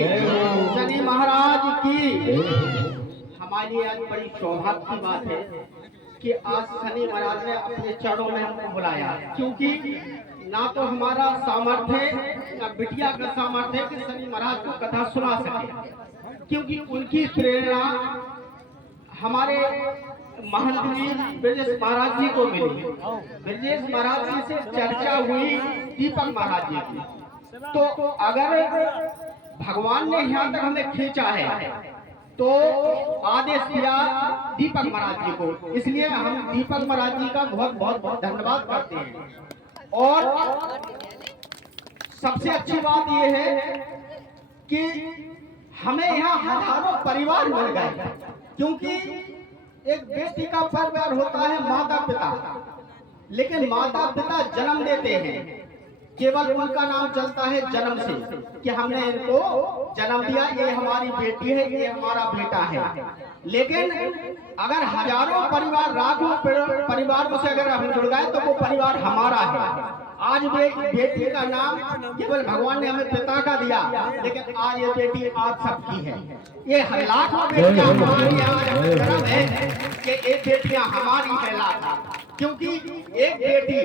शनि महाराज की। हमारे लिए आज बड़ी सौभाग्य की बात है कि आज शनि महाराज ने अपने चरणों में हमको बुलाया, क्योंकि ना तो हमारा सामर्थ्य है ना बिटिया का सामर्थ्य है कि शनि महाराज को कथा सुना सके, क्योंकि उनकी प्रेरणा हमारे महंत जी ब्रजेश महाराज जी को मिली। ब्रजेश महाराज जी से चर्चा हुई दीपक महाराज जी की, तो अगर भगवान ने यहाँ तक हमें खींचा है तो आदेश दिया दीपक महाराज जी को, इसलिए हम दीपक महाराज जी का बहुत बहुत बहुत धन्यवाद करते हैं। और सबसे अच्छी बात यह है कि हमें यहाँ हजारों परिवार मिल गए, क्योंकि एक बेटी का परिवार होता है माता पिता, लेकिन माता पिता जन्म देते हैं, केवल उनका नाम चलता है जन्म से कि हमने इनको जन्म दिया, ये हमारी बेटी है, ये हमारा बेटा है। लेकिन अगर हजारों परिवार लाखों परिवारों से अगर हम जुड़ गए तो वो परिवार हमारा है। आज बेटी का नाम केवल भगवान ने हमें पिता का दिया, लेकिन आज ये बेटी आप सबकी है। ये लाखों बेटियां हमारी आज है कि एक बेटियां हमारी है लाखों, क्योंकि एक बेटी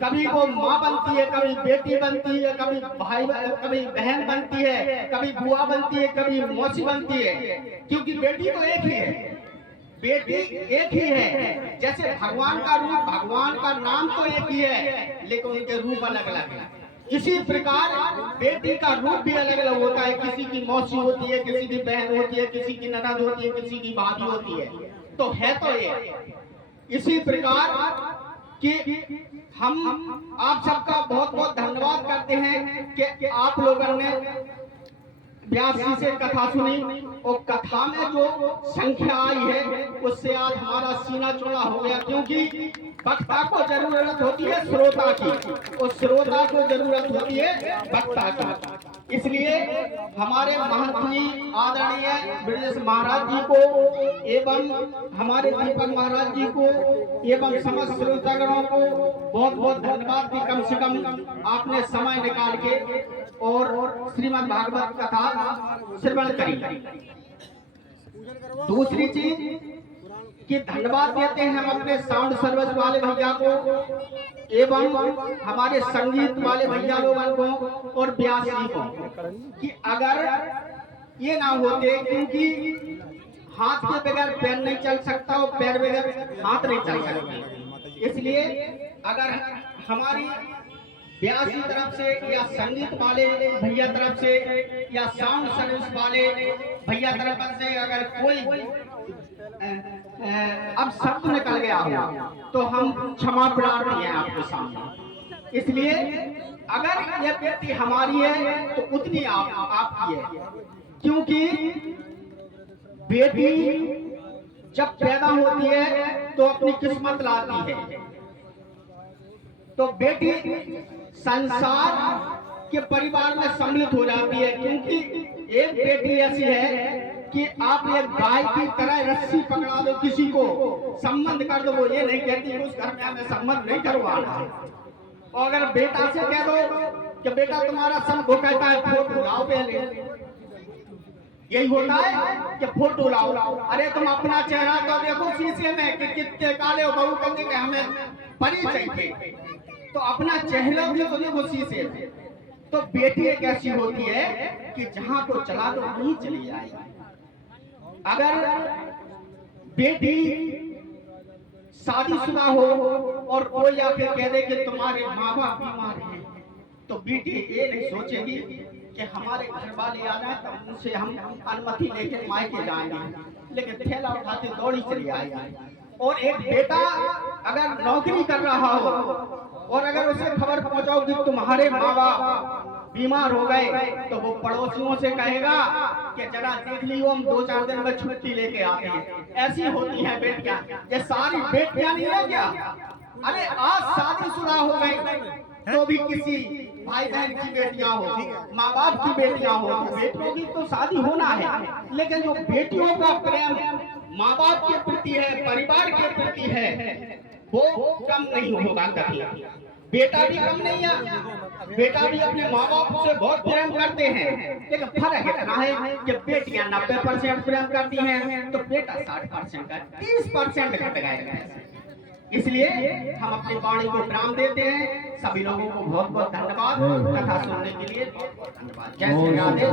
कभी वो माँ बनती है, कभी बेटी बनती है, कभी भाई, कभी बहन बनती है, कभी बुआ बनती है, कभी मौसी बनती है, क्योंकि बेटी तो एक ही है, बेटी एक ही है। जैसे भगवान का रूप, भगवान का नाम तो एक ही है, लेकिन उनके रूप अलग अलग है। इसी प्रकार बेटी का रूप भी अलग अलग होता है, किसी की मौसी होती है, किसी की बहन होती है, किसी की ननद होती है, किसी की भाभी होती है, तो है तो ये। इसी प्रकार कि हम आप सबका बहुत बहुत धन्यवाद करते हैं कि आप लोगों ने व्यास जी से कथा सुनी, और कथा में जो संख्या आई है उससे आज हमारा सीना चौड़ा हो गया, क्योंकि वक्ता को जरूरत होती है श्रोता की, और श्रोता को जरूरत होती है वक्ता की। इसलिए हमारे महंत जी आदरणीय ब्रजेश महाराज जी को एवं हमारे दीपक महाराज जी को एवं समस्त श्रोतागणों को बहुत बहुत धन्यवाद कि कम से कम आपने समय निकाल के और श्रीमद् भागवत कथा श्रवण करी। दूसरी चीज कि धन्यवाद देते हैं हम अपने साउंड सर्विस वाले भैया को एवं हमारे संगीत वाले भैया लोगों को और व्यास जी को, कि अगर ये ना होते, क्योंकि हाथ के बगैर पैर नहीं चल सकता और पैर बगैर हाथ नहीं चल सकता, इसलिए अगर हमारी व्यास की तरफ से या संगीत वाले भैया तरफ से या साउंड सर्विस वाले भैया तरफ से अगर कोई अब शब्द निकल गया हो तो हम क्षमा प्रार्थी हैं आपके सामने। इसलिए अगर यह बेटी हमारी है तो उतनी आपकी है, क्योंकि बेटी जब पैदा होती है तो अपनी किस्मत लाती है, तो बेटी संसार के परिवार में सम्मिलित हो जाती है, क्योंकि एक बेटी ऐसी है कि आप एक गाय की तरह रस्सी पकड़ा दो, किसी को संबंध कर दो, वो ये नहीं कहती उस घर में हमें संबंध नहीं करवाना है। और अगर बेटा से कह दो कि बेटा तुम्हारा संग, वो कहता है फोटो लाओ पहले, यही होता है कि फोटो लाओ। अरे तुम अपना चेहरा तो देखो शीशे में कि कितने काले हो, बहू कहते कि हमें परिचय थे, तो अपना चेहरा भी तो देखो शीशे में। तो बेटी एक ऐसी होती है कि जहां को चला दो वहीं चली जाएगी। अगर बेटी शादीशुदा हो और कोई आके कह दे कि तुम्हारे माँ बाप बीमार हैं, तो बेटी ये नहीं सोचेगी कि हमारे घर वाले आ जाए तो उनसे हम अनुमति लेकर मायके जाएंगे, लेकिन थैला उठाते दौड़ी चली आएगी। और एक बेटा अगर नौकरी कर रहा हो और अगर उसे खबर पहुंचाओ कि तुम्हारे माँ बाप बीमार हो गए, तो वो पड़ोसियों से कहेगा कि जरा देख लियो, हम 2-4 दिन में छुट्टी लेके आते हैं। ऐसी होती हैं बेटियां, ये सारी बेटियां नहीं है क्या? अरे आज शादीशुदा हो गई तो भी किसी भाई बहन की बेटियां हो, माँ बाप की बेटियां हो, बेटियों की तो शादी होना है, लेकिन जो बेटियों का प्रेम माँ बाप के प्रति है, परिवार के प्रति है, वो कम नहीं होगा कभी। बेटा भी कम नहीं है, बेटा भी अपने माँ बाप से बहुत प्रेम करते हैं, लेकिन फर्क इतना है कि बेटियां 90% प्रेम करती हैं तो बेटा 60% का 30% घट गए। इसलिए हम अपनी वाणी को विराम देते हैं। सभी लोगों को बहुत बहुत धन्यवाद, कथा सुनने के लिए बहुत बहुत धन्यवाद। जय श्री राधे।